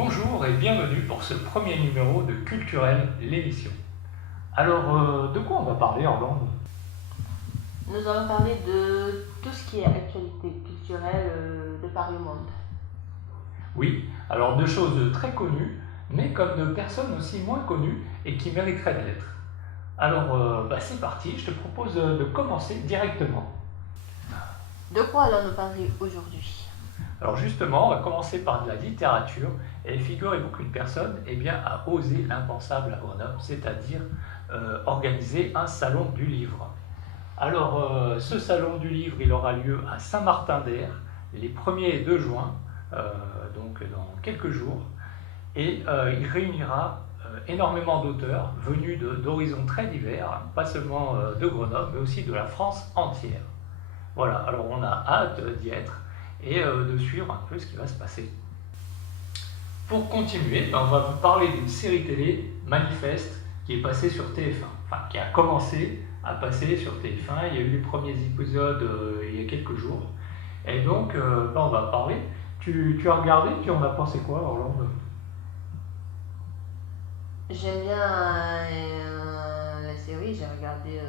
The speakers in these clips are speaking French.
Bonjour et bienvenue pour ce premier numéro de Culturel, l'émission. Alors, de quoi on va parler, Orlando? Nous allons parler de tout ce qui est actualité culturelle de par le monde. Oui, alors de choses très connues, mais comme de personnes aussi moins connues et qui mériteraient de l'être. Alors, c'est parti, je te propose de commencer directement. De quoi allons-nous parler aujourd'hui? Alors justement, on va commencer par de la littérature, et figurez-vous qu'une personne a osé l'impensable à Grenoble, c'est-à-dire organiser un salon du livre. Alors, ce salon du livre, il aura lieu à Saint-Martin-d'Hères, les 1er et 2 juin, donc dans quelques jours, et il réunira énormément d'auteurs venus d'horizons très divers, pas seulement de Grenoble, mais aussi de la France entière. Voilà, alors on a hâte d'y être et de suivre un peu ce qui va se passer. Pour continuer, on va vous parler d'une série télé, Manifeste, qui est passée sur TF1, enfin qui a commencé à passer sur TF1. Il y a eu les premiers épisodes il y a quelques jours. Et donc, on va parler. Tu as regardé, tu en as pensé quoi, Orlando? J'aime bien la série, j'ai regardé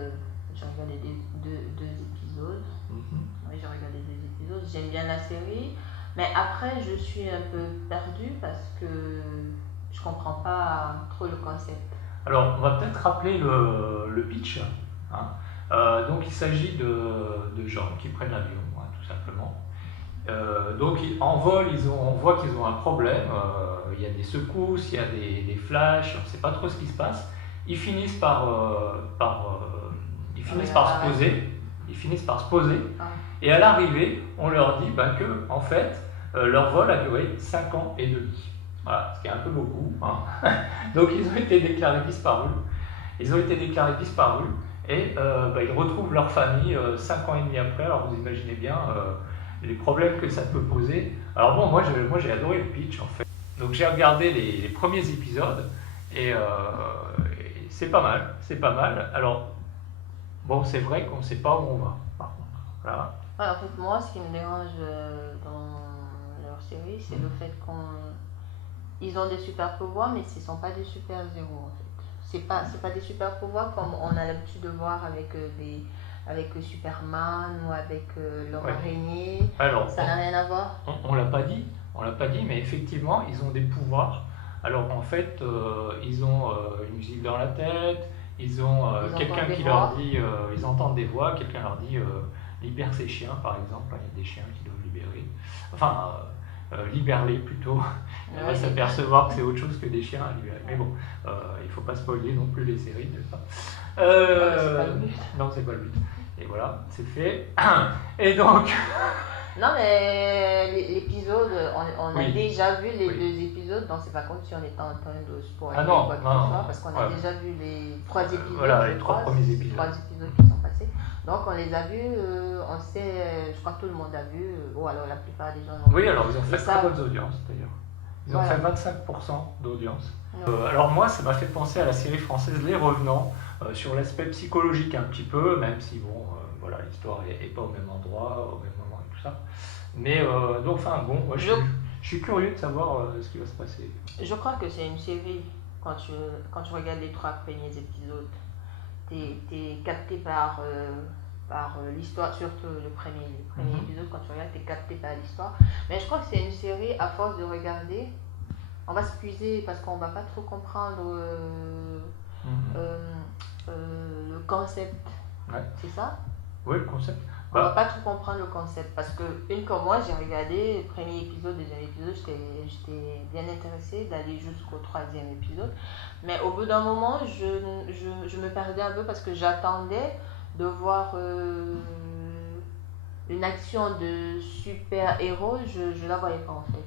deux épisodes. Oui, j'ai regardé 2 épisodes. J'aime bien la série, mais après je suis un peu perdue parce que je comprends pas trop le concept. Alors, on va peut-être rappeler le pitch, hein. Donc, il s'agit de gens qui prennent l'avion, hein, tout simplement. Donc, en vol, on voit qu'ils ont un problème. Il y a des secousses, il y a des flashs, on ne sait pas trop ce qui se passe. Ils finissent par se poser. Ils finissent par se poser. Ah. Et à l'arrivée, on leur dit que, en fait, leur vol a duré 5 ans et demi. Voilà, ce qui est un peu beaucoup, hein. Donc ils ont été déclarés disparus. Et ils retrouvent leur famille 5 ans et demi après. Alors vous imaginez bien les problèmes que ça peut poser. Alors bon, moi j'ai adoré le pitch en fait. Donc j'ai regardé les premiers épisodes et c'est pas mal. Alors bon, c'est vrai qu'on ne sait pas où on va, par contre. Voilà. Ouais, en fait, moi, ce qui me dérange dans leur série, c'est le fait qu'ils ont des super pouvoirs, mais ce ne sont pas des super héros en fait. C'est pas des super pouvoirs comme on a l'habitude de voir avec Superman ou avec l'homme araignée. Alors, ça n'a rien à voir. On l'a pas dit, mais effectivement, ils ont des pouvoirs. Alors en fait, ils ont une musique dans la tête, ils ont quelqu'un qui leur dit, ils entendent des voix, quelqu'un leur dit libère ces chiens, par exemple. Il y a des chiens qui doivent libérer. Enfin, libère-les plutôt. On va s'apercevoir que c'est autre chose que des chiens à libérer. Mais bon, il ne faut pas spoiler non plus les séries, n'est-ce pas? C'est pas le but. Non, c'est pas le but. Et voilà, c'est fait. Et donc. Non, mais l'épisode, on a Oui. déjà vu les 2 épisodes, donc c'est pas comme si on était en train de spoiler non, quoi que ce soit, parce qu'on a déjà vu les 3 épisodes. Voilà, les 3 premiers épisodes. 3 épisodes qui sont passés. Donc on les a vus, on sait, je crois que tout le monde a vu, bon alors la plupart des gens ont vu. Oui, alors ils ont fait très bonnes audiences d'ailleurs. Ils ont fait 25% d'audience. Alors moi, ça m'a fait penser à la série française Les Revenants, sur l'aspect psychologique un petit peu, même si bon, voilà, l'histoire n'est pas au même endroit, au même moment et tout ça. Mais donc, enfin bon, moi je suis curieux de savoir ce qui va se passer. Je crois que c'est une série, quand tu regardes les 3 premiers épisodes, t'es capté par l'histoire, surtout le premier épisode, quand tu regardes, t'es capté par l'histoire. Mais je crois que c'est une série, à force de regarder, on va s'épuiser parce qu'on va pas trop comprendre le concept. Ouais. C'est ça? Oui, le concept. On va pas trop comprendre le concept parce que comme moi, j'ai regardé le premier épisode, deuxième épisode, j'étais bien intéressée d'aller jusqu'au 3e épisode. Mais au bout d'un moment, je me perdais un peu parce que j'attendais de voir une action de super-héros, je la voyais pas en fait.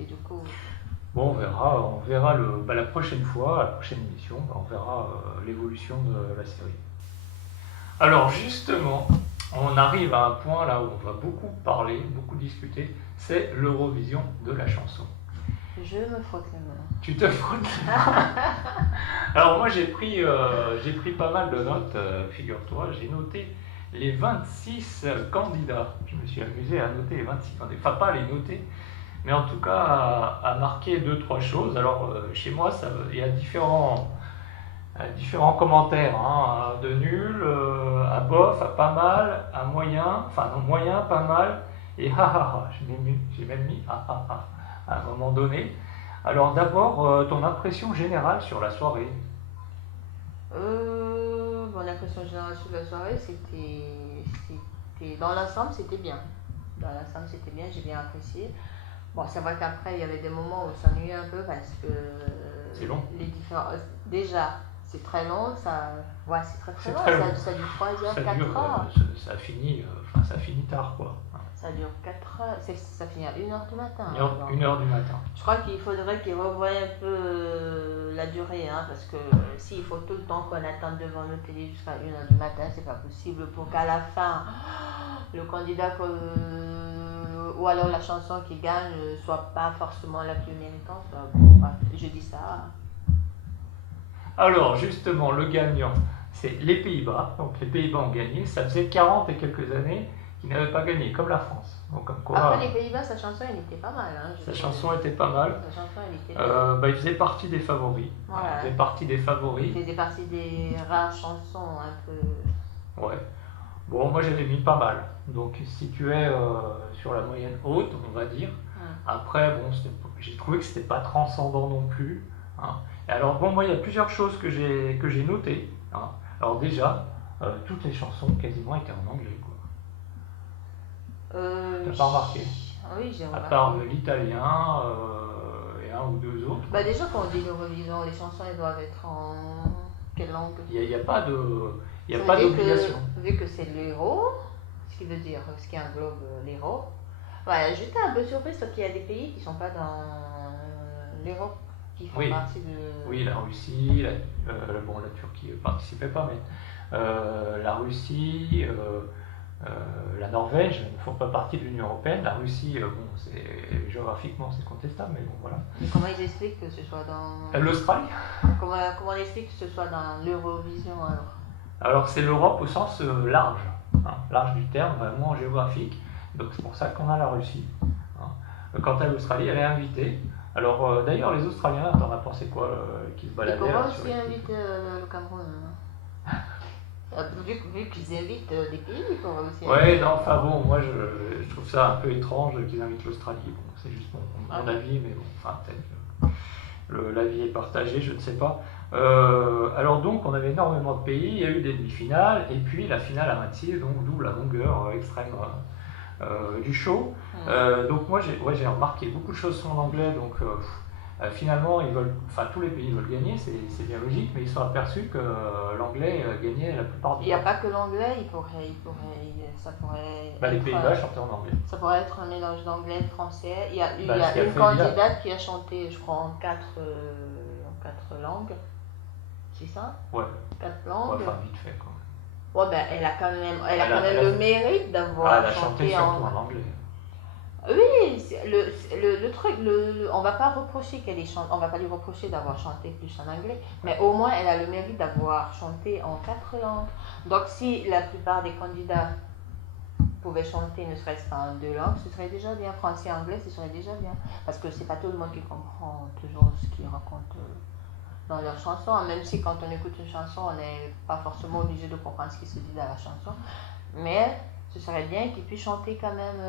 Et du coup... Bon, on verra la prochaine fois, la prochaine émission, on verra l'évolution de la série. Alors justement, on arrive à un point là où on va beaucoup parler, beaucoup discuter, c'est l'Eurovision de la chanson. Je me frotte les mains. Tu te frottes les mains? Alors moi j'ai pris pas mal de notes, figure-toi, j'ai noté les 26 candidats. Je me suis amusé à noter les 26 candidats, enfin pas les noter, mais en tout cas a marqué deux, trois choses. Alors chez moi, il y a différents commentaires, hein, de nul, à bof, à pas mal, à moyen, enfin non, moyen, pas mal, et ha ha ha. J'ai même mis ha ha ha à un moment donné. Alors d'abord, ton impression générale sur la soirée. Mon impression générale sur la soirée, dans l'ensemble, c'était bien. Dans l'ensemble, c'était bien, j'ai bien apprécié. Bon, c'est vrai qu'après, il y avait des moments où on s'ennuyait un peu parce que C'est long. les différents. Déjà, c'est très long, ouais, c'est très C'est long, très long. ça dure 3 heures, Ça 4 dure, heures. ça finit tard, quoi. Ça dure 4 heures, ça finit à 1h du matin. 1h du matin. Je crois qu'il faudrait qu'ils revoient un peu la durée, hein, parce que s'il faut tout le temps qu'on attende devant nos télé jusqu'à 1h du matin, c'est pas possible pour qu'à la fin, le candidat ou alors la chanson qui gagne soit pas forcément la plus méritante. Ouais, je dis ça. Alors, justement, le gagnant, c'est les Pays-Bas. Donc, les Pays-Bas ont gagné. Ça faisait 40 et quelques années qu'ils n'avaient pas gagné, comme la France. Donc, comme quoi, après, les Pays-Bas, sa chanson, elle était pas mal. Hein, sa chanson était pas mal. Sa chanson, elle était bien. Il faisait partie des favoris. Voilà. Il faisait partie des favoris. Il faisait partie des rares chansons un peu. Ouais. Bon, moi, j'avais mis pas mal. Donc, il se situait sur la moyenne haute, on va dire. Après, bon, j'ai trouvé que c'était pas transcendant non plus. Hein. Et alors, bon, moi, il y a plusieurs choses que j'ai notées. Hein. Alors, déjà, toutes les chansons quasiment étaient en anglais, quoi. T'as pas remarqué? Oui, j'ai remarqué. À part l'italien et un ou deux autres. Bah, déjà, quand on dit l'Eurovision, les chansons, elles doivent être en quelle langue? Il n'y a pas d'obligation. Vu que c'est l'euro, ce qui englobe l'euro, voilà, j'étais un peu surprise parce qu'il y a des pays qui ne sont pas dans l'euro, qui font partie de... Oui, la Russie, la Turquie ne participait pas, mais la Russie, la Norvège ne font pas partie de l'Union Européenne. La Russie, géographiquement, c'est contestable, mais bon, voilà. Mais comment ils expliquent que ce soit dans... L'Australie. Comment on explique que ce soit dans l'Eurovision, alors? Alors, c'est l'Europe au sens large, hein, large du terme, vraiment géographique. Donc, c'est pour ça qu'on a la Russie. Hein. Quant à l'Australie, elle est invitée. Alors, d'ailleurs, les Australiens, t'en as pensé quoi, qui se baladaient? Et comment aussi invite le Cameroun, vu qu'ils invitent des pays, comment aussi. Ouais, non, enfin bon, moi je trouve ça un peu étrange qu'ils invitent l'Australie. Bon, c'est juste mon avis, mais bon, enfin peut-être l'avis est partagé, je ne sais pas. Alors donc, on avait énormément de pays, il y a eu des demi-finales, et puis la finale à moitié, donc d'où la longueur extrême du show. Donc moi j'ai remarqué beaucoup de choses sont en anglais, donc finalement tous les pays veulent gagner, c'est bien logique, mais ils sont aperçus que l'anglais gagnait la plupart du temps. Il n'y a pas que l'anglais, ça pourrait les Pays-Bas chantaient en anglais. Ça pourrait être un mélange d'anglais et de français. Il y a une candidate qui a chanté, je crois, en quatre langues. C'est ça? Ouais. 4 langues. Ouais, enfin vite fait quoi. Ouais, ben elle a quand même le mérite d'avoir chanté surtout en anglais. Oui, le truc, on va pas reprocher on va pas lui reprocher d'avoir chanté plus en anglais, mais au moins elle a le mérite d'avoir chanté en 4 langues. Donc si la plupart des candidats pouvaient chanter ne serait-ce qu'en 2 langues, ce serait déjà bien. Français et anglais, ce serait déjà bien. Parce que c'est pas tout le monde qui comprend toujours ce qu'ils racontent dans leurs chansons, même si quand on écoute une chanson, on n'est pas forcément obligé de comprendre ce qui se dit dans la chanson. Mais ce serait bien qu'ils puissent chanter quand même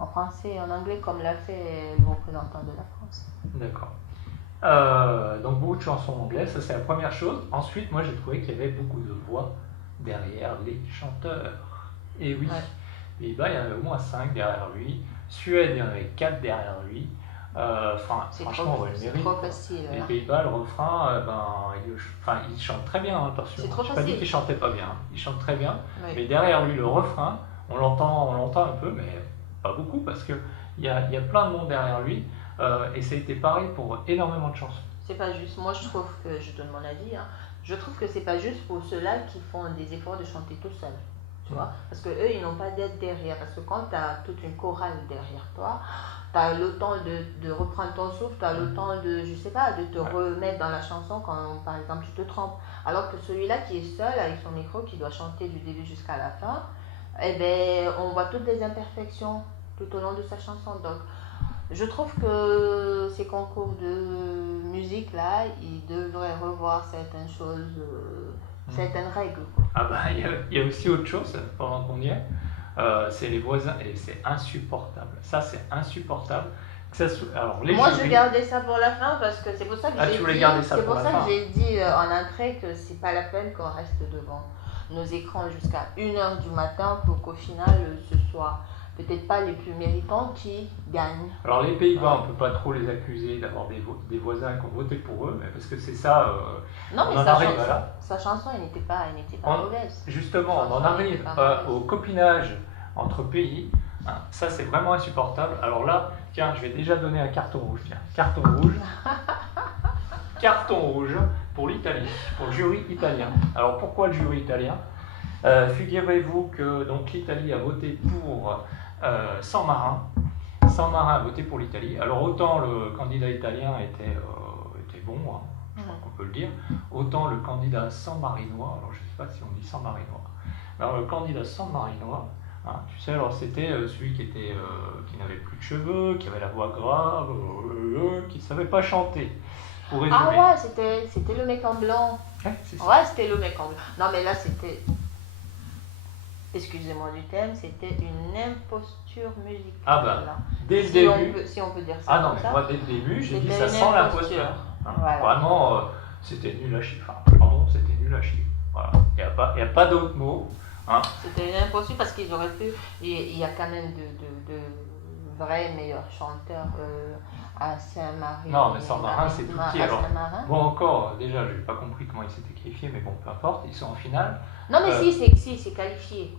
en français et en anglais comme l'a fait le représentant de la France. D'accord. Donc beaucoup de chansons en anglais, ça c'est la première chose. Ensuite, moi j'ai trouvé qu'il y avait beaucoup de voix derrière les chanteurs. Et oui, Pays-Bas, il y en avait au moins 5 derrière lui. Suède, il y en avait 4 derrière lui. Franchement, c'est trop facile. Les Pays-Bas, le refrain, il chante très bien, hein, attention. C'est trop Je n'ai facile. pas dit qu'il chantait pas bien, il chante très bien. Oui. Mais derrière lui, le refrain, on l'entend un peu, mais pas beaucoup, parce qu'il y a plein de monde derrière lui. Et ça a été pareil pour énormément de chansons. C'est pas juste. Moi, je trouve que, je donne mon avis, je trouve que c'est pas juste pour ceux-là qui font des efforts de chanter tout seul. Tu vois? Parce que eux, ils n'ont pas d'aide derrière. Parce que quand tu as toute une chorale derrière toi, tu as le temps de reprendre ton souffle, tu as le temps de, je sais pas, de te remettre dans la chanson quand, par exemple, tu te trompes. Alors que celui-là qui est seul avec son micro, qui doit chanter du début jusqu'à la fin, eh ben, on voit toutes les imperfections tout au long de sa chanson. Donc, Je trouve que ces concours de musique là, ils devraient revoir certaines choses, certaines règles, quoi. Ah bah, il y a aussi autre chose, pendant qu'on y est, c'est les voisins, et c'est insupportable. Ça, c'est insupportable. Alors, les Moi, je jurys, gardais ça pour la fin parce que c'est pour ça que tu voulais garder ça c'est pour pour la ça fin. que j'ai dit en entrée que c'est pas la peine qu'on reste devant nos écrans jusqu'à 1h du matin pour qu'au final ce soit peut-être pas les plus méritants qui gagnent. Alors, les Pays-Bas, on ne peut pas trop les accuser d'avoir des voisins qui ont voté pour eux, mais parce que c'est ça, Non, on mais en arrive à là. sa chanson, elle n'était pas mauvaise. Justement, on en Chanson, arrive elle était pas mauvaise. au copinage entre pays. Hein, ça, c'est vraiment insupportable. Alors là, tiens, je vais déjà donner un carton rouge. Tiens, carton rouge. Carton rouge pour l'Italie, pour le jury italien. Alors pourquoi le jury italien? Figurez-vous que donc l'Italie a voté pour San Marin. San Marin a voté pour l'Italie. Alors autant le candidat italien était bon, hein, je crois qu'on peut le dire, autant le candidat san-marinois, alors je ne sais pas si on dit san-marinois, alors le candidat san-marinois, hein, tu sais, alors c'était celui qui n'avait plus de cheveux, qui avait la voix grave, qui ne savait pas chanter. Pour résumer. Ah ouais, c'était le mec en blanc. C'est ça. Ouais, c'était le mec en blanc. Non, mais là, c'était, excusez-moi du thème, c'était une imposture musicale. Ah bah, là. dès le début. Si on peut dire ça. Ah non, comme mais ça, moi dès le début, j'ai dit c'était ça une sent imposture. l'imposture. Hein. Voilà. Vraiment, c'était nul à chier. Enfin, pardon, c'était nul à chier. Voilà. Il n'y a pas d'autre mot. Hein. C'était une imposture parce qu'ils auraient pu. Il y a quand même de vrais meilleurs chanteurs à Saint-Marin. Non, mais Saint-Marin, c'est tout petit. Alors, Saint-Marin. bon, encore, déjà, je n'ai pas compris comment ils s'étaient qualifiés, mais bon, peu importe, ils sont en finale. Non, mais si, c'est qualifié.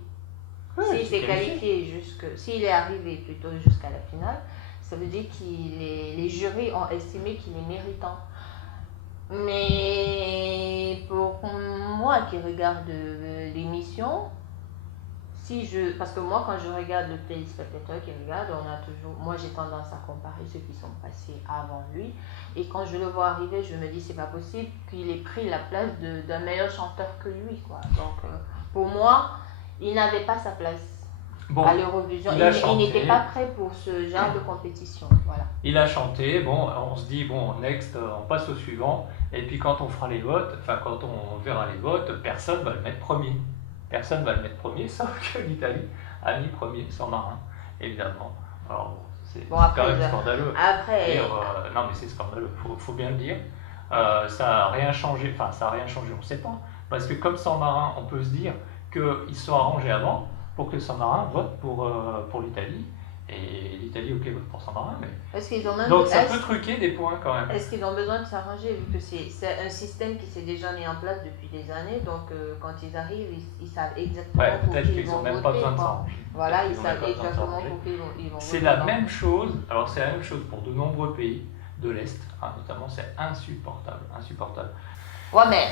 Oui, S'il s'est qualifié s'il est arrivé plutôt jusqu'à la finale, ça veut dire que les jurys ont estimé qu'il est méritant. Mais pour moi qui regarde l'émission, parce que moi quand je regarde le téléspectateur qui regarde, moi j'ai tendance à comparer ceux qui sont passés avant lui, et quand je le vois arriver, je me dis c'est pas possible qu'il ait pris la place d'un meilleur chanteur que lui, quoi. Donc pour moi, il n'avait pas sa place à l'Eurovision. Il n'était pas prêt pour ce genre de compétition. Voilà. Il a chanté, bon, on se dit, bon, next, on passe au suivant, et puis quand on fera les votes, enfin quand on verra les votes, personne ne va le mettre premier. Personne ne va le mettre premier, sauf que l'Italie a mis premier San Marin, évidemment. Alors bon, c'est quand même scandaleux. Non mais c'est scandaleux, faut bien le dire. Ça n'a rien changé, on ne sait pas. Parce que comme San Marin, on peut se dire qu'ils se sont arrangés avant pour que San Marin vote pour l'Italie. Et l'Italie, ok, vote pour San Marin, mais... Donc ça peut truquer des points quand même. Est-ce qu'ils ont besoin de s'arranger, vu que c'est un système qui s'est déjà mis en place depuis des années, donc quand ils arrivent, ils savent exactement pour qui ils vont voter. Peut-être qu'ils n'ont même pas besoin de s'arranger. Voilà, ils savent exactement pour qui ils vont voter. C'est la même chose, alors c'est la même chose pour de nombreux pays de l'Est, hein, notamment, c'est insupportable. Ouais, mais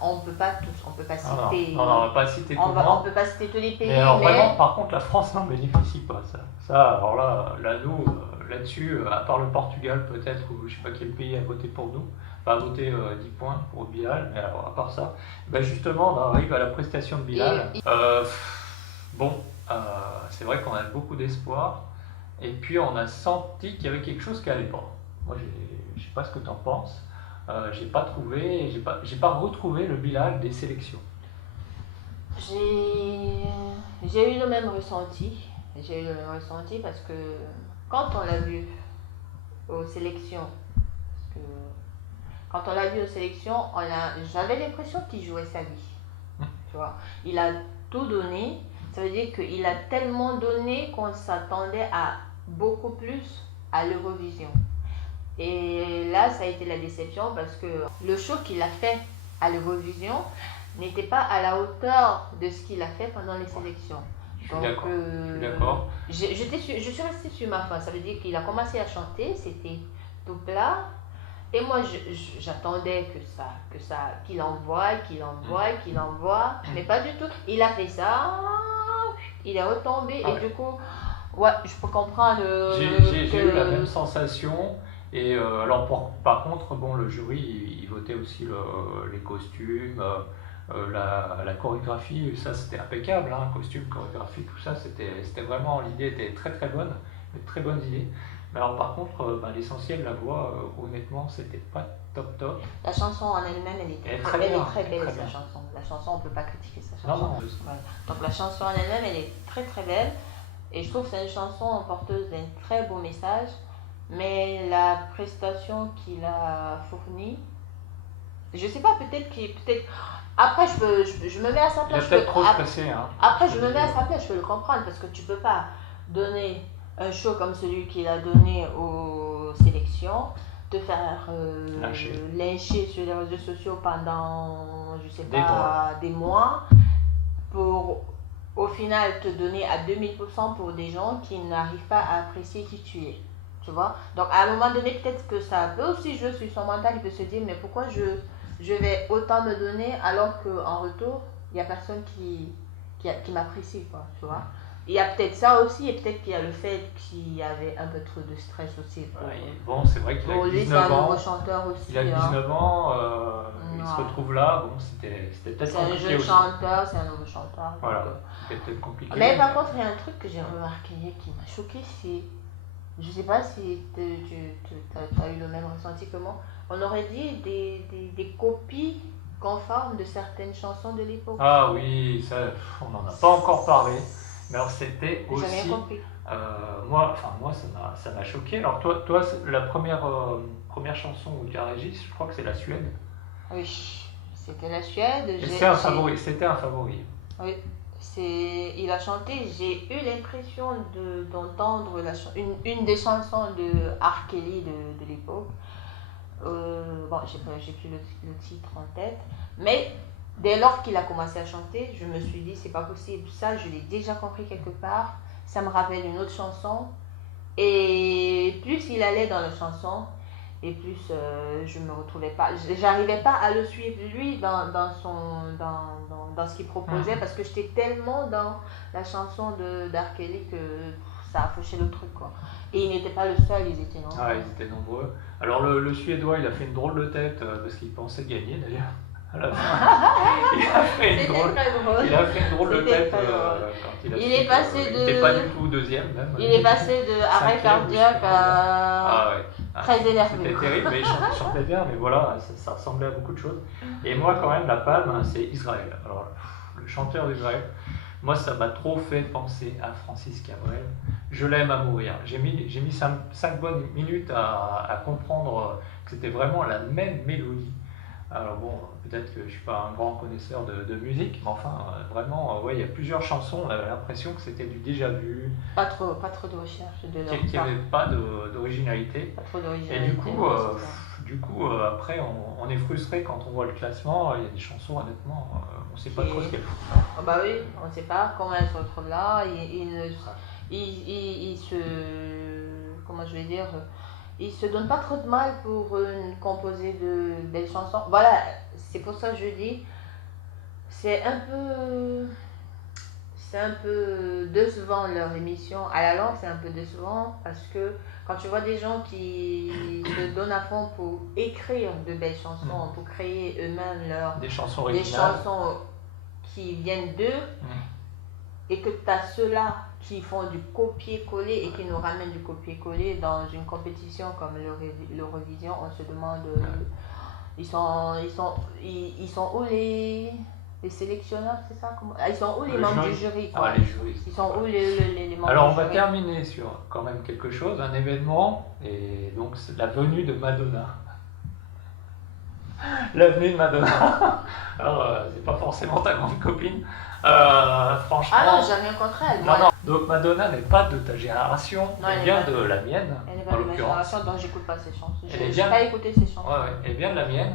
on peut pas citer. Non, on va pas citer tout le monde. On peut pas citer tous les pays. Mais alors vraiment, par contre, la France n'en bénéficie pas, ça. Alors là, nous, là-dessus, à part le Portugal peut-être, ou je sais pas quel pays a voté pour nous, a voté 10 points pour Bilal, mais alors à part ça, ben justement, on arrive à la prestation de Bilal. C'est vrai qu'on a beaucoup d'espoir, et puis on a senti qu'il y avait quelque chose qui allait pas. Moi, je sais pas ce que tu en penses. J'ai pas retrouvé le Bilal des sélections. J'ai eu le même ressenti. Parce que quand on l'a vu aux sélections, j'avais l'impression qu'il jouait sa vie. Tu vois, il a tout donné. Ça veut dire qu'il a tellement donné qu'on s'attendait à beaucoup plus à l'Eurovision. Et là, ça a été la déception parce que le show qu'il a fait à l'Eurovision n'était pas à la hauteur de ce qu'il a fait pendant les sélections. Je suis d'accord. Je suis restée sur ma faim. Ça veut dire qu'il a commencé à chanter, c'était tout plat. Et moi, j'attendais qu'il envoie, mais pas du tout. Il a fait ça, il est retombé, et du coup, ouais, je peux comprendre. J'ai eu la même sensation. Et alors par contre, bon, le jury, il votait aussi les costumes, la chorégraphie, ça c'était impeccable, hein, costume, chorégraphie, tout ça, c'était vraiment, l'idée était très très bonne, très bonnes idées. Mais alors par contre, l'essentiel, la voix, honnêtement, c'était pas top top. La chanson en elle-même, elle Elle est est très très bien, belle, très bien. sa chanson. La chanson, on ne peut pas critiquer sa Non, chanson. non, Voilà. Donc la chanson en elle-même, elle est très très belle. Et je trouve que c'est une chanson porteuse d'un très beau message. Mais la prestation qu'il a fournie, je sais pas, peut-être. Après, je me mets à sa il a place. peut-être trop stressé. Hein. Après, je me mets à sa place, je peux le comprendre. Parce que tu peux pas donner un show comme celui qu'il a donné aux sélections, te faire lyncher sur les réseaux sociaux pendant, je sais pas, des mois, pour au final te donner à 2000% pour des gens qui n'arrivent pas à apprécier qui tu es. Tu vois? Donc à un moment donné, peut-être que ça peut aussi jouer sur son mental, il peut se dire, mais pourquoi je vais autant me donner alors qu'en retour, il n'y a personne qui m'apprécie, quoi, tu vois? Il y a peut-être ça aussi, et peut-être qu'il y a le fait qu'il y avait un peu trop de stress aussi. Bon, c'est vrai qu'il a 19 ans. C'est un nouveau chanteur aussi. Il a 19 ans, il se retrouve là. Bon, c'était peut-être compliqué. C'est un jeune chanteur, c'est un nouveau chanteur. Voilà, c'était peut-être compliqué. Mais par contre, il y a un truc que j'ai remarqué qui m'a choqué, c'est. Je sais pas si tu as eu le même ressenti que moi. On aurait dit des copies conformes de certaines chansons de l'époque. Ah oui, ça, on n'en a pas encore parlé. Mais alors c'était aussi. J'ai rien compris. Moi, ça m'a choqué. Alors toi, la première chanson où tu as réagi, je crois que c'est la Suède. Oui, c'était la Suède. Et c'était un favori. C'était un favori. Oui, il a chanté. J'ai eu l'impression d'entendre une des chansons de R. Kelly de l'époque. Bon, j'ai plus le titre en tête, mais dès lors qu'il a commencé à chanter, je me suis dit c'est pas possible, ça je l'ai déjà compris quelque part, ça me rappelle une autre chanson, et plus il allait dans la chanson, et plus je me retrouvais pas, j'arrivais pas à le suivre lui dans ce qu'il proposait, parce que j'étais tellement dans la chanson d'R. Kelly que ça a fauché le truc, quoi. Et il n'était pas le seul, ils étaient nombreux. Ah, ils étaient nombreux. Alors le Suédois, il a fait une drôle de tête parce qu'il pensait gagner d'ailleurs. À la fin, il a fait une drôle de tête quand il a. Il est passé il n'était pas du tout deuxième même. Il est passé de arrêt cardiaque à très énervé. C'était terrible, mais il chantait bien, mais voilà, ça ressemblait à beaucoup de choses. Et moi quand même, la palme, c'est Israël. Alors le chanteur d'Israël, moi ça m'a trop fait penser à Francis Cabrel. Je l'aime à mourir. J'ai mis 5 bonnes minutes à comprendre que c'était vraiment la même mélodie. Alors bon, peut-être que je ne suis pas un grand connaisseur de musique, mais enfin, vraiment, il y a plusieurs chansons, on avait l'impression que c'était du déjà vu. Pas trop de recherche de leur part. Qu'il n'y avait pas d'originalité. Pas trop d'originalité. Et du coup, après, on est frustré quand on voit le classement. Il y a des chansons, honnêtement, on ne sait pas trop ce qu'elles font. Oh bah oui, on ne sait pas comment elles se retrouvent là. Comment je vais dire, il se donne pas trop de mal pour composer de belles chansons. Voilà, c'est pour ça que je dis, c'est un peu décevant leur émission. À la longue, c'est un peu décevant parce que quand tu vois des gens qui se donnent à fond pour écrire de belles chansons, pour créer eux-mêmes des chansons originales, des chansons qui viennent d'eux, et que tu as ceux-là qui font du copier-coller et qui nous ramènent du copier-coller dans une compétition comme l'Eurovision, on se demande ils sont où les sélectionneurs, c'est ça? Ils sont où les membres du jury, quoi? Les jurys. Ils sont où les membres du jury? Alors on va terminer sur quand même quelque chose, un événement, et donc c'est la venue de Madonna. La venue de Madonna. Alors c'est pas forcément ta grande copine. Franchement. Ah non, j'ai rien contre elle. Non. Donc Madonna n'est pas de ta génération, elle vient de la mienne. Elle n'est pas de ma génération, donc j'écoute pas ses chansons. Je n'ai pas écouté ses chansons. Ouais, elle vient de la mienne.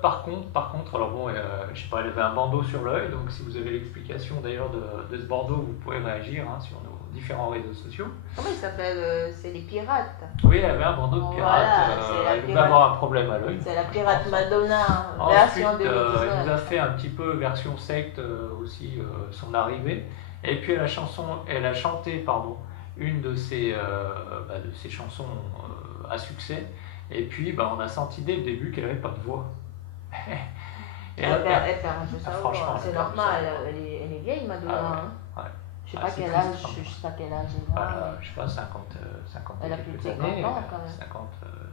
Par contre, alors bon, je sais pas, elle avait un bandeau sur l'œil, donc si vous avez l'explication d'ailleurs de ce bandeau, vous pouvez réagir sur nos différents réseaux sociaux. Comment il s'appelle? C'est les pirates. Oui, elle avait un bandeau de pirate. Voilà, elle devait avoir un problème à l'œil. C'est la pirate Madonna, version 2019. Elle nous a fait un petit peu version secte aussi son arrivée. Et puis elle a chanté une de ses chansons à succès. Et puis on a senti dès le début qu'elle n'avait pas de voix. Elle perd un peu sa voix, franchement, c'est normal, elle est vieille Madonna. Ouais. Je sais pas c'est quel âge, frustrant. je sais pas quel âge elle a. Voilà, je sais pas, 50, 50 Elle et a plus de quelques 50 années, ans, quand même.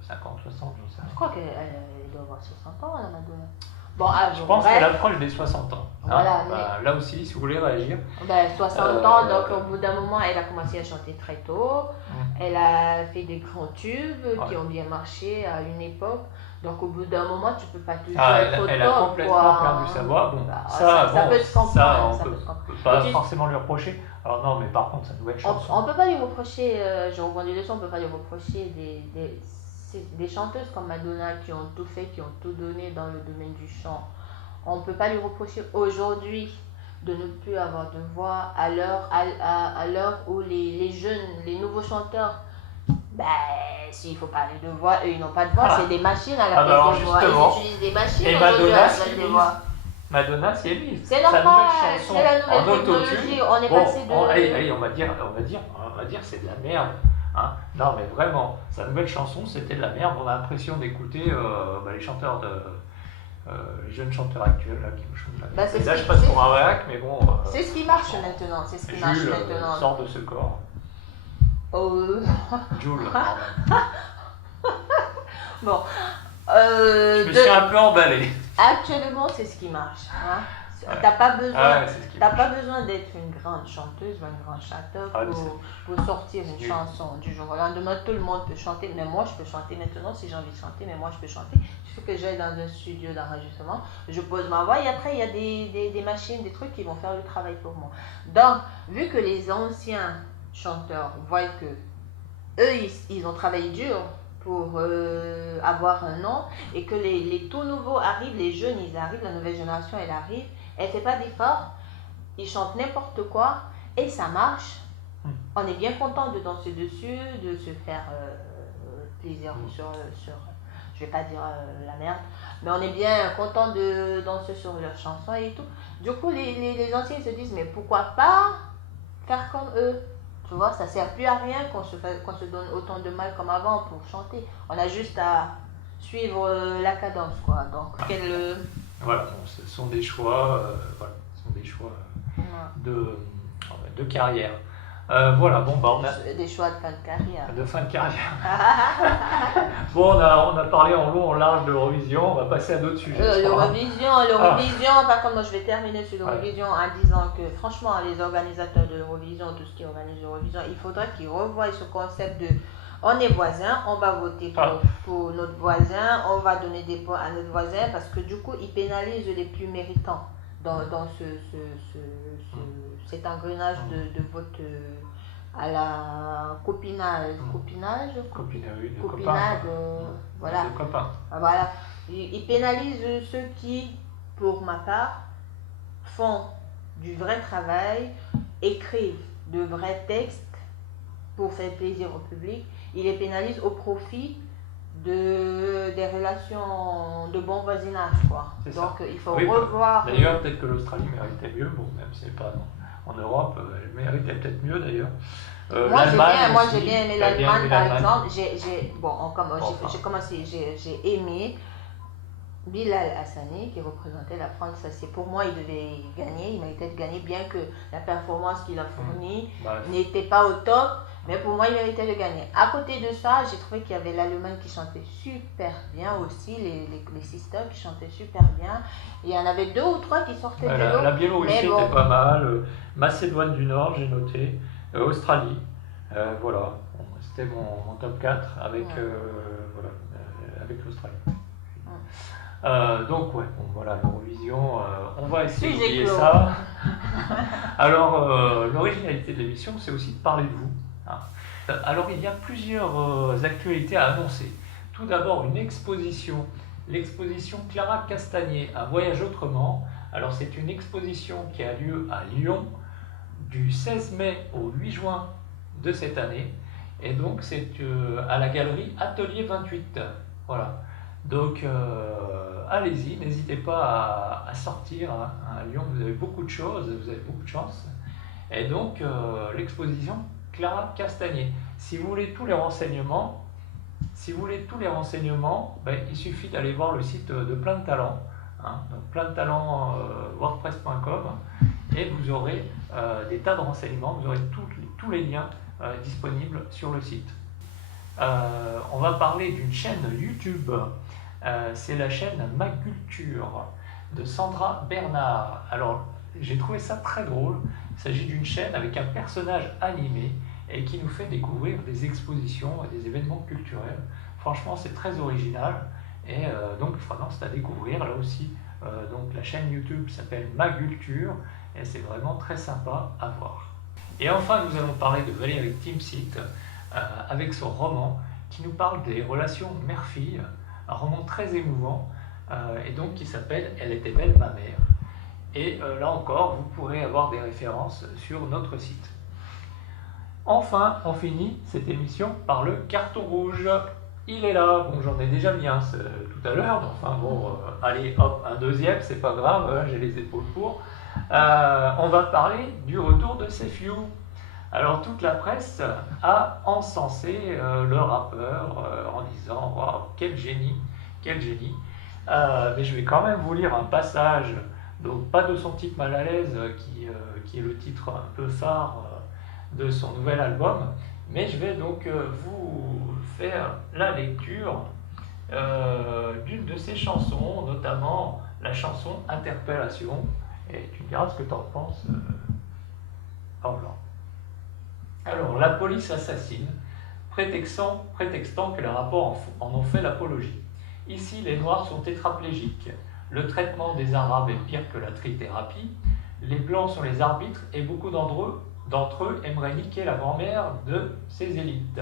50, 60, j'en sais Je rien. crois qu'elle doit avoir 60 ans, la Madonna. Bon, ah, Je bon, pense bref. qu'elle approche des 60 ans. hein. Voilà, Bah, là aussi, si vous voulez réagir. Ben, 60 ans, Euh, donc au bout d'un moment, elle a commencé à chanter très tôt. Elle a fait des grands tubes qui Ouais. ont bien marché à une époque. Donc au bout d'un moment, tu peux pas toujours Ah, être au elle a top, complètement quoi. perdu sa voix. Bon, Bah, ça, ça bon, peut se ça, comprendre, on ça peut peut se comprendre. pas Mais tu- forcément lui reprocher. Alors non, mais par contre, sa nouvelle On chanson. peut pas lui reprocher, je rebondis dessus, on peut pas lui reprocher des chanteuses comme Madonna qui ont tout fait, qui ont tout donné dans le domaine du chant. On peut pas lui reprocher aujourd'hui de ne plus avoir de voix à l'heure où les jeunes, les nouveaux chanteurs, ben, s'il faut parler de voix, eux ils n'ont pas de voix, c'est des machines à la place alors, des voix. justement. Ils utilisent des machines Et aujourd'hui à Madonna la s'y place des est voix. mise. Madonna s'y est mise. C'est Sa normal, nouvelle chanson c'est la en nouvelle autotune. technologie. On est Bon, passé de. allez, on va dire c'est de la merde. Hein. Non, mais vraiment, sa nouvelle chanson, c'était de la merde. On a l'impression d'écouter les chanteurs les jeunes chanteurs actuels là, qui chantent de la merde. Bah, c'est Et là, ce je qui- passe c'est- pour un réac, mais bon. C'est ce qui marche maintenant, c'est ce qui marche Jules maintenant. sort de ce corps. Oh. Jules, pardon. Bon. Je me suis un peu emballé. Actuellement, c'est ce qui marche. Hein. Ouais. T'as pas besoin, Ah ouais, c'est ce qui t'as marche. pas besoin d'être une grande chanteuse ou un grand chanteur Ah, mais pour sortir une nul. chanson du jour au lendemain. Tout le monde peut chanter, mais moi je peux chanter maintenant si j'ai envie de chanter, mais moi je peux chanter. Il suffit que j'aille dans un studio d'enregistrement, je pose ma voix et après il y a des machines, des trucs qui vont faire le travail pour moi. Donc, vu que les anciens chanteurs voient que eux ils ont travaillé dur pour avoir un nom et que les tout nouveaux arrivent, les jeunes ils arrivent, la nouvelle génération elle arrive, elle fait pas d'efforts, ils chantent n'importe quoi et ça marche. On est bien content de danser dessus, de se faire plaisir sur je vais pas dire la merde, mais on est bien content de danser sur leurs chansons et tout. Du coup les anciens se disent mais pourquoi pas faire comme eux. Tu vois, ça sert plus à rien qu'on se donne autant de mal comme avant pour chanter. On a juste à suivre la cadence, quoi. Donc, Voilà, bon, ce sont des choix, de carrière. Voilà, bon, bah, on a des choix de fin de carrière. de fin de carrière. Bon, on a parlé en long, en large de l'Eurovision, on va passer à d'autres sujets. je crois. L'Eurovision, par contre, moi je vais terminer sur l'Eurovision en disant que franchement, les organisateurs de l'Eurovision, tout ce qui organise l'Eurovision, il faudrait qu'ils revoient ce concept de on est voisins, on va voter pour notre voisin, on va donner des points à notre voisin parce que du coup, ils pénalisent les plus méritants dans cet engrenage de vote à la copinage, voilà. De copains. Voilà. Ils pénalisent ceux qui, pour ma part, font du vrai travail, écrivent de vrais textes pour faire plaisir au public. Ils les pénalisent au profit des relations de bon voisinage, quoi. Donc il faut revoir. D'ailleurs, peut-être que l'Australie méritait mieux, bon, même si c'est pas en Europe, elle méritait peut-être mieux d'ailleurs. Moi j'ai bien aimé l'Allemagne par exemple. J'ai aimé Bilal Hassani qui représentait la France. Pour moi, il devait gagner, il méritait de gagner, bien que la performance qu'il a fournie n'était pas au top. Mais pour moi, il méritait de gagner. À côté de ça, j'ai trouvé qu'il y avait l'Allemagne qui chantait super bien aussi, les sisters qui chantaient super bien. Il y en avait 2 ou 3 qui sortaient de l'eau. La Biélorussie était pas mal, Macédoine du Nord, j'ai noté, Australie, voilà. C'était mon top 4 avec, avec l'Australie. Donc voilà, l'Eurovision, on va essayer d'oublier ça. Alors, l'originalité de l'émission, c'est aussi de parler de vous. Alors, il y a plusieurs actualités à annoncer. Tout d'abord, une exposition, l'exposition Clara Castagnet, Un voyage autrement. Alors, c'est une exposition qui a lieu à Lyon du 16 mai au 8 juin de cette année. Et donc, c'est à la galerie Atelier 28. Voilà. Donc, allez-y, n'hésitez pas à sortir. À Lyon, vous avez beaucoup de choses, vous avez beaucoup de chance. Et donc, l'exposition Clara Castagnet. Si vous voulez tous les renseignements, il suffit d'aller voir le site de Plein de Talents, donc plein de talents wordpress.com, et vous aurez des tas de renseignements. Vous aurez tous les liens disponibles sur le site. On va parler d'une chaîne YouTube. C'est la chaîne Ma Culture de Sandra Bernard. Alors, j'ai trouvé ça très drôle. Il s'agit d'une chaîne avec un personnage animé et qui nous fait découvrir des expositions et des événements culturels. Franchement, c'est très original et donc vraiment c'est à découvrir. Là aussi, donc la chaîne YouTube s'appelle Ma Culture et c'est vraiment très sympa à voir. Et enfin, nous allons parler de Valérie Timsit avec son roman qui nous parle des relations mère-fille, un roman très émouvant et donc qui s'appelle Elle était belle ma mère. Et là encore, vous pourrez avoir des références sur notre site. Enfin, on finit cette émission par le carton rouge. Il est là. Bon, j'en ai déjà mis un tout à l'heure. Enfin bon, allez, hop, un deuxième, c'est pas grave, j'ai les épaules pour. On va parler du retour de Safe You. Alors, toute la presse a encensé le rappeur en disant « Waouh, quel génie, quel génie !» Mais je vais quand même vous lire un passage, donc pas de son titre Mal à l'aise, qui est le titre un peu phare de son nouvel album, mais je vais donc vous faire la lecture d'une de ses chansons, notamment la chanson Interpellation, et tu me diras ce que tu en penses, Orlan. Alors, la police assassine, prétextant que les rapports en ont fait l'apologie. Ici, les Noirs sont tétraplégiques. Le traitement des Arabes est pire que la trithérapie. Les Blancs sont les arbitres et beaucoup d'entre eux aimeraient niquer la grand-mère de ces élites.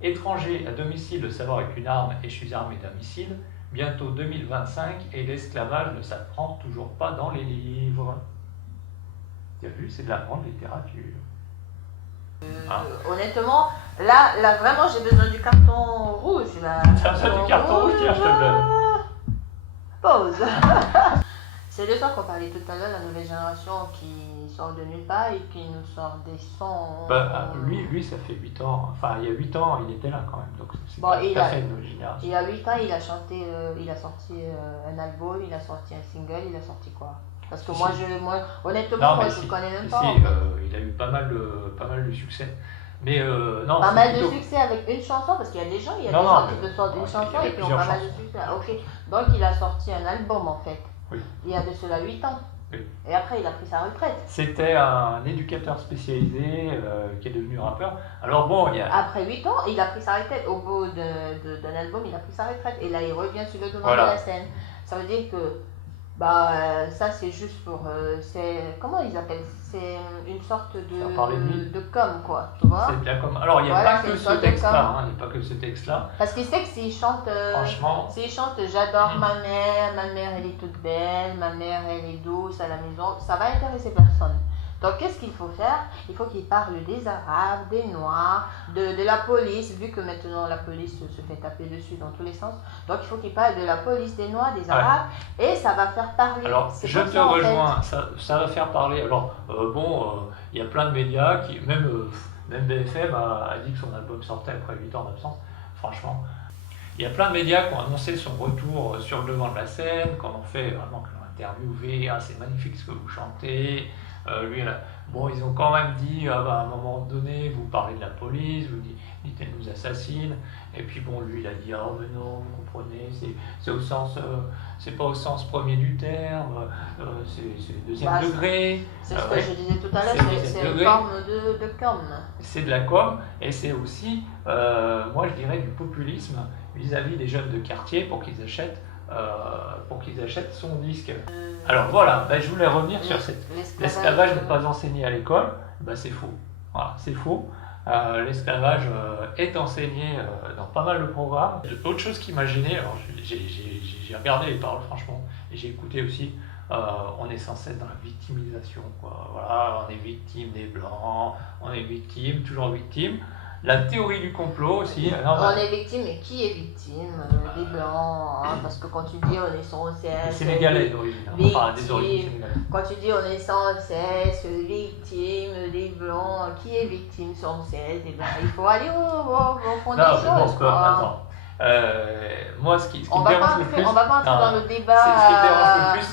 Étranger à domicile, le savoir est une arme et je suis armé d'un missile. Bientôt 2025 et l'esclavage ne s'apprend toujours pas dans les livres. Tu as vu, c'est de la grande littérature. Honnêtement, là vraiment j'ai besoin du carton rouge. T'as besoin du carton rouge, tiens, je te le donne. Pause. C'est de ça qu'on parlait tout à l'heure, la nouvelle génération qui sort de nulle part et qui nous sort des sons. Lui, ça fait 8 ans. Enfin, il y a 8 ans, il était là quand même. Donc c'est bon, pas tout à fait une nouvelle génération. Il y a 8 ans, il a chanté, il a sorti un album, il a sorti un single, il a sorti quoi? Parce que moi, honnêtement, moi, je connais même pas. Il a eu pas mal de succès. Mais non, pas mal de succès avec une chanson, parce qu'il y a des gens, qui te sortent une chanson et qui ont pas mal de succès. Ok, donc il a sorti un album en fait. Oui. Il y a de cela 8 ans. Oui. Et après, il a pris sa retraite. C'était un éducateur spécialisé qui est devenu rappeur. Alors bon, après 8 ans, il a pris sa retraite. Au bout d'un album, il a pris sa retraite. Et là, il revient sur le devant de la scène. Ça veut dire que ça c'est juste pour comment ils appellent, c'est une sorte de com quoi, tu vois. C'est bien comme. Alors il n'y a pas que ce texte-là, il n'y a pas que ce texte-là. Parce qu'il sait que s'il chante, franchement, j'adore ma mère elle est toute belle, ma mère elle est douce à la maison, ça va intéresser personne. Donc qu'est-ce qu'il faut faire? Il faut qu'il parle des Arabes, des Noirs, de la police, vu que maintenant la police se fait taper dessus dans tous les sens. Donc il faut qu'il parle de la police, des Noirs, des Arabes, et ça va faire parler. Alors je te rejoins, ça va faire parler. Alors il y a plein de médias qui, même BFM a dit que son album sortait après 8 ans d'absence, franchement. Il y a plein de médias qui ont annoncé son retour sur le devant de la scène, qui en ont fait vraiment, qui l'ont interviewé, c'est magnifique ce que vous chantez. Ils ont quand même dit à un moment donné, vous parlez de la police, vous dites elle nous assassine, et puis lui il a dit mais non, vous comprenez, c'est au sens, c'est pas au sens premier du terme, c'est deuxième degré. C'est ce que je disais tout à l'heure, c'est une forme de com. C'est de la com, et c'est aussi, moi je dirais, du populisme vis-à-vis des jeunes de quartier pour qu'ils achètent son disque. Alors voilà, je voulais revenir sur l'esclavage n'est pas enseigné à l'école. C'est faux. Voilà, c'est faux. L'esclavage est enseigné dans pas mal de programmes. Autre chose qui m'a gêné, alors j'ai regardé les paroles franchement, et j'ai écouté aussi, on est censé être dans la victimisation, quoi. Voilà, on est victime des Blancs, on est victime, toujours victime. La théorie du complot aussi. On est victime, mais qui est victime? Des Blancs, parce que quand tu dis on est sans cesse sénégalais d'origine, des origines sénégalaises. Quand tu dis on est sans cesse victime des Blancs, qui est victime sans cesse des Blancs? Il faut aller au fond des choses. Attends. Moi, ce qui me dérange le plus, on va pas entrer dans le débat. Ce qui me dérange le plus,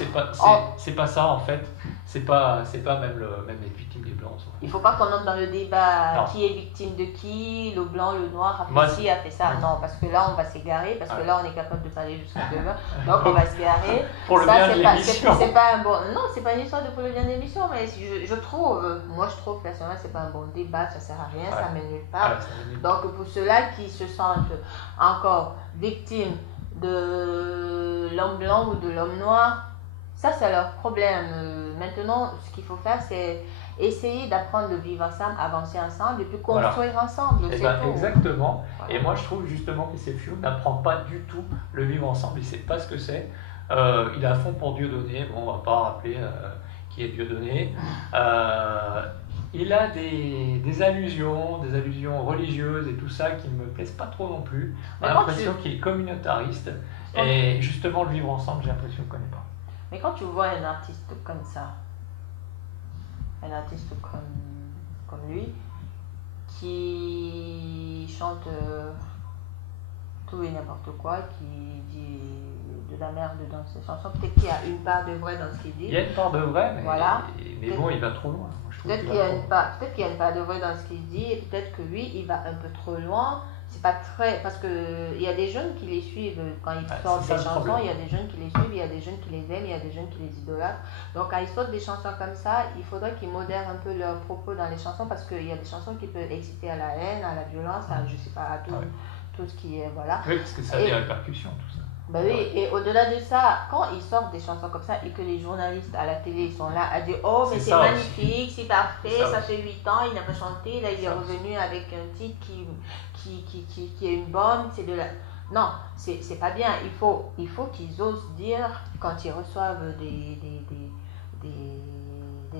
c'est pas ça en fait. c'est pas même être victime des blancs. Il ne faut pas qu'on entre dans le débat Non. qui est victime de qui, le blanc, le noir, a Moi, fait ci, a fait ça. ouais. Non, parce que là, on va s'égarer, parce que Ouais. là, on est capable de parler jusqu'à demain. Donc, on va se garer. Pour le Ça, bien de c'est pas, l'émission. c'est pas un bon. Non, c'est pas une histoire de pour le bien de l'émission, mais je trouve, moi, je trouve personnellement, c'est pas un bon débat, ça sert à rien, ça mène nulle part. Ouais, ça va nulle Donc, pour ceux-là qui se sentent encore victimes de l'homme blanc ou de l'homme noir, ça, c'est leur problème. Maintenant, ce qu'il faut faire, c'est essayer d'apprendre de vivre ensemble, avancer ensemble et puis construire ensemble. Eh C'est ben, tout. exactement. Voilà. Et moi, je trouve justement que CFU n'apprend pas du tout le vivre ensemble. Il ne sait pas ce que c'est. Il est à fond pour Dieudonné. Bon, on ne va pas rappeler qui est Dieudonné. Il a des allusions religieuses et tout ça qui ne me plaisent pas trop non plus. J'ai Mais quand l'impression qu'il est communautariste. Et justement, le vivre ensemble, j'ai l'impression qu'il ne connaît pas. Mais quand tu vois un artiste comme ça, un artiste comme lui, qui chante tout et n'importe quoi, qui dit de la merde dans ses chansons, peut-être qu'il y a une part de vrai dans ce qu'il dit. Il y a une part de vrai, mais, Voilà. mais bon, il va trop loin. Moi, je trouve Peut-être qu'il y a une part de vrai dans ce qu'il dit, et peut-être que lui, il va un peu trop loin. C'est pas très. Parce qu'il y a des jeunes qui les suivent quand ils sortent c'est ça, des le chansons, problème. il y a des jeunes qui les suivent, il y a des jeunes qui les aiment, il y a des jeunes qui les idolâtrent. Donc quand ils sortent des chansons comme ça, il faudrait qu'ils modèrent un peu leurs propos dans les chansons parce qu'il y a des chansons qui peuvent exciter à la haine, à la violence, à je sais pas, à tout, Ouais. tout ce qui est. Voilà. Oui, parce que ça a des répercussions, tout ça. Ben oui, et au-delà de ça, quand ils sortent des chansons comme ça et que les journalistes à la télé sont là à dire oh mais C'est c'est ça magnifique, c'est parfait, C'est ça ça fait 8 ans, il n'a pas chanté, là il est Ça revenu avec un titre qui est une bombe, c'est de la... Non, c'est pas bien, il faut qu'ils osent dire quand ils reçoivent des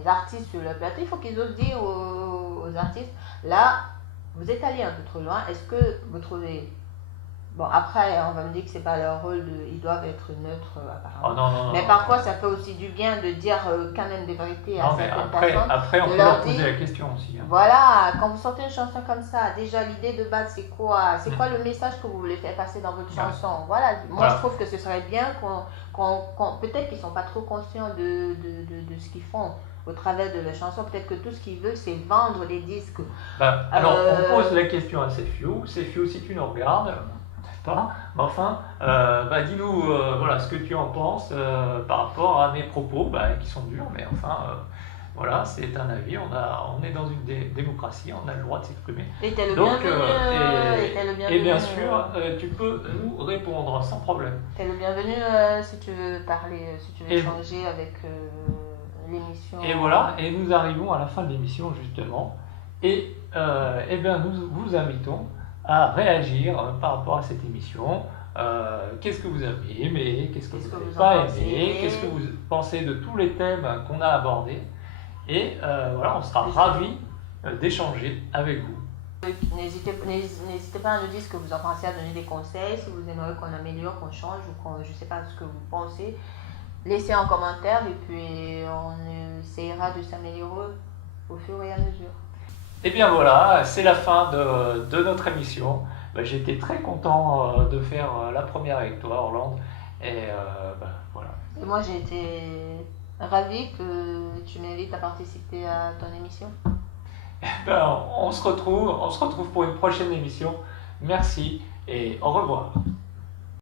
artistes sur leur plateau, il faut qu'ils osent dire aux artistes, là vous êtes allé un peu trop loin, est-ce que vous trouvez... Bon, après, on va me dire que c'est pas leur rôle, ils doivent être neutres apparemment. Oh, non, Mais non, parfois, ça fait aussi du bien de dire quand même des vérités à non, mais certaines après, personnes. après, on de peut leur leur poser dire- la question aussi. Hein. Voilà, quand vous sortez une chanson comme ça, déjà l'idée de base, c'est quoi? C'est quoi le message que vous voulez faire passer dans votre Ouais. chanson? Voilà, moi Voilà. je trouve que ce serait bien peut-être qu'ils sont pas trop conscients de ce qu'ils font au travers de leurs chansons. Peut-être que tout ce qu'ils veulent, c'est vendre des disques. Bah, alors, on pose la question à CFU. CFU, si tu nous regardes, pas, mais enfin, bah, dis-nous voilà, ce que tu en penses par rapport à mes propos, bah, qui sont durs, mais enfin, voilà, c'est un avis. On est dans une démocratie, on a le droit de s'exprimer. Et t'es le Donc, bienvenu. et bien sûr, tu peux nous répondre sans problème. T'es le bienvenu si tu veux parler, si tu veux Et- échanger avec l'émission. Et voilà, et nous arrivons à la fin de l'émission justement, et eh bien nous vous invitons à réagir par rapport à cette émission. Qu'est-ce que vous avez aimé, qu'est-ce que vous n'avez vous pas en pensez? aimé, qu'est-ce que vous pensez de tous les thèmes qu'on a abordés, et voilà, on sera ravis d'échanger avec vous. N'hésitez pas à nous dire ce que vous en pensez, à donner des conseils, si vous aimeriez qu'on améliore, qu'on change ou qu'on, je sais pas ce que vous pensez. Laissez en commentaire et puis on essaiera de s'améliorer au fur et à mesure. Et bien voilà, c'est la fin de notre émission. J'étais très content de faire la première avec toi, Orlande, et voilà. Et moi j'ai été ravie que tu m'invites à participer à ton émission. On se retrouve pour une prochaine émission. Merci et au revoir.